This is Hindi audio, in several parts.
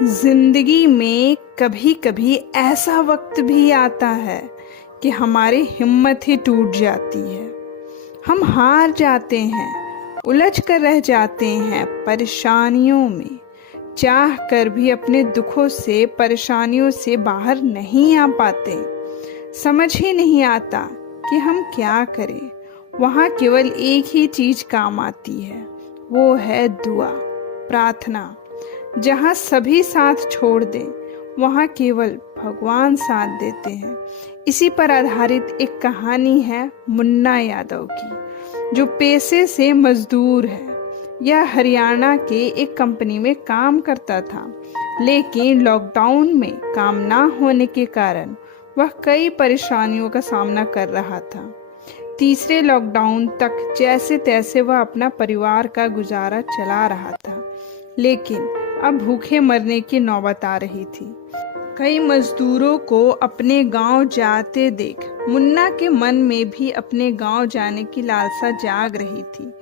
जिंदगी में कभी कभी ऐसा वक्त भी आता है कि हमारी हिम्मत ही टूट जाती है। हम हार जाते हैं, उलझ कर रह जाते हैं परेशानियों में, चाह कर भी अपने दुखों से परेशानियों से बाहर नहीं आ पाते। समझ ही नहीं आता कि हम क्या करें। वहाँ केवल एक ही चीज काम आती है, वो है दुआ, प्रार्थना। जहाँ सभी साथ छोड़ दें वहाँ केवल भगवान साथ देते हैं। इसी पर आधारित एक कहानी है मुन्ना यादव की, जो पेशे से मजदूर है। यह हरियाणा के एक कंपनी में काम करता था, लेकिन लॉकडाउन में काम ना होने के कारण वह कई परेशानियों का सामना कर रहा था। तीसरे लॉकडाउन तक जैसे तैसे वह अपना परिवार का गुजारा चला रहा था, लेकिन अब भूखे मरने की नौबत आ रही थी। कई मजदूरों को अपने गांव जाते देख मुन्ना के मन में भी अपने गांव जाने की लालसा जाग रही थी,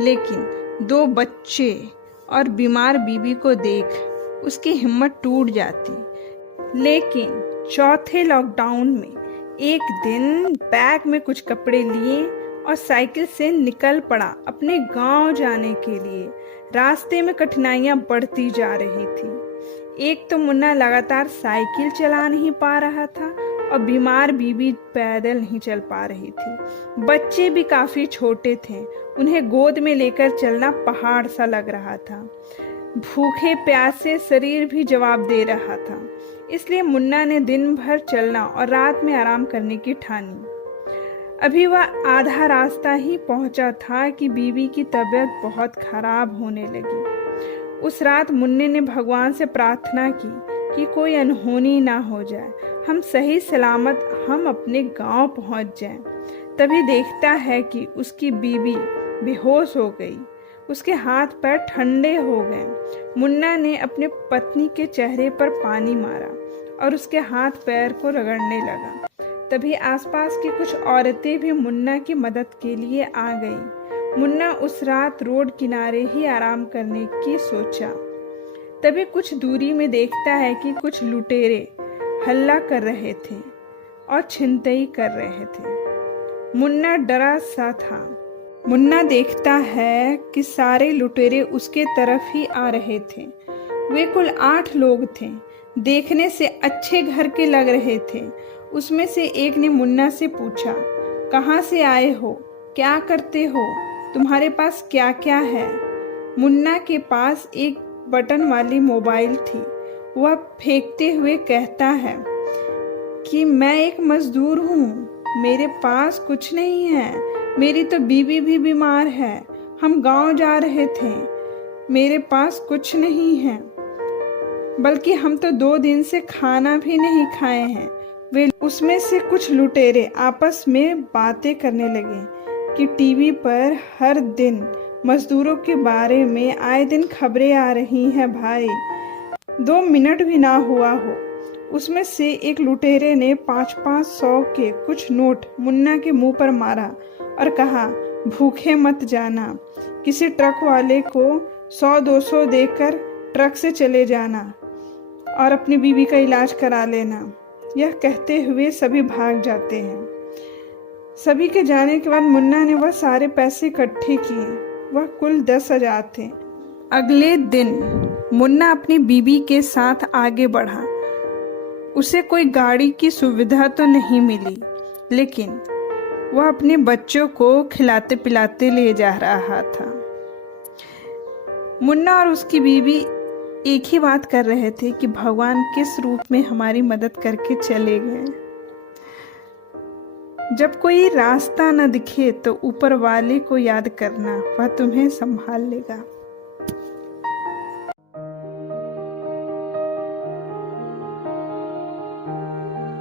लेकिन 2 बच्चे और बीमार बीबी को देख उसकी हिम्मत टूट जाती। लेकिन चौथे लॉकडाउन में एक दिन बैग में कुछ कपड़े लिए और साइकिल से निकल पड़ा अपने गांव जाने के लिए। रास्ते में कठिनाइयां बढ़ती जा रही थी। एक तो मुन्ना लगातार साइकिल चला नहीं पा रहा था और बीमार बीबी पैदल नहीं चल पा रही थी। बच्चे भी काफी छोटे थे, उन्हें गोद में लेकर चलना पहाड़ सा लग रहा था। भूखे प्यासे शरीर भी जवाब दे रहा था। इसलिए मुन्ना ने दिन भर चलना और रात में आराम करने की ठानी। अभी वह आधा रास्ता ही पहुंचा था कि बीवी की तबीयत बहुत खराब होने लगी। उस रात मुन्ने ने भगवान से प्रार्थना की कि कोई अनहोनी ना हो जाए, हम सही सलामत हम अपने गांव पहुंच जाएं। तभी देखता है कि उसकी बीवी बेहोश हो गई, उसके हाथ पैर ठंडे हो गए। मुन्ना ने अपने पत्नी के चेहरे पर पानी मारा और उसके हाथ पैर को रगड़ने लगा। तभी आसपास की कुछ औरतें भी मुन्ना की मदद के लिए आ गईं। मुन्ना उस रात रोड किनारे ही आराम करने की सोचा। तभी कुछ दूरी में देखता है कि कुछ लुटेरे हल्ला कर रहे थे और छिनतई कर रहे थे। मुन्ना डरा सा था। मुन्ना देखता है कि सारे लुटेरे उसके तरफ ही आ रहे थे। वे कुल 8 लोग थे, देखने से अच्छे घर के लग रहे थे। उसमें से एक ने मुन्ना से पूछा, कहाँ से आए हो, क्या करते हो, तुम्हारे पास क्या क्या है। मुन्ना के पास एक बटन वाली मोबाइल थी। वह फेंकते हुए कहता है कि मैं एक मजदूर हूँ, मेरे पास कुछ नहीं है, मेरी तो बीवी भी बीमार है, हम गांव जा रहे थे, मेरे पास कुछ नहीं है, बल्कि हम तो 2 दिन से खाना भी नहीं खाए हैं। वे उसमें से कुछ लुटेरे आपस में बातें करने लगे कि टीवी पर हर दिन मजदूरों के बारे में आए दिन खबरें आ रही हैं भाई। 2 मिनट भी ना हुआ हो, उसमें से एक लुटेरे ने 500-500 के कुछ नोट मुन्ना के मुंह पर मारा और कहा, भूखे मत जाना, किसी ट्रक वाले को 100-200 देकर ट्रक से चले जाना और अपनी बीवी का इलाज करा लेना। यह कहते हुए सभी भाग जाते हैं। सभी के जाने के बाद मुन्ना ने वह सारे पैसे इकट्ठे किए। वह कुल 10,000 थे। अगले दिन मुन्ना अपनी बीवी के साथ आगे बढ़ा। उसे कोई गाड़ी की सुविधा तो नहीं मिली, लेकिन वह अपने बच्चों को खिलाते पिलाते ले जा रहा था। मुन्ना और उसकी बीवी एक ही बात कर रहे थे कि भगवान किस रूप में हमारी मदद करके चले गए। जब कोई रास्ता न दिखे तो ऊपर वाले को याद करना, वह तुम्हें संभाल लेगा।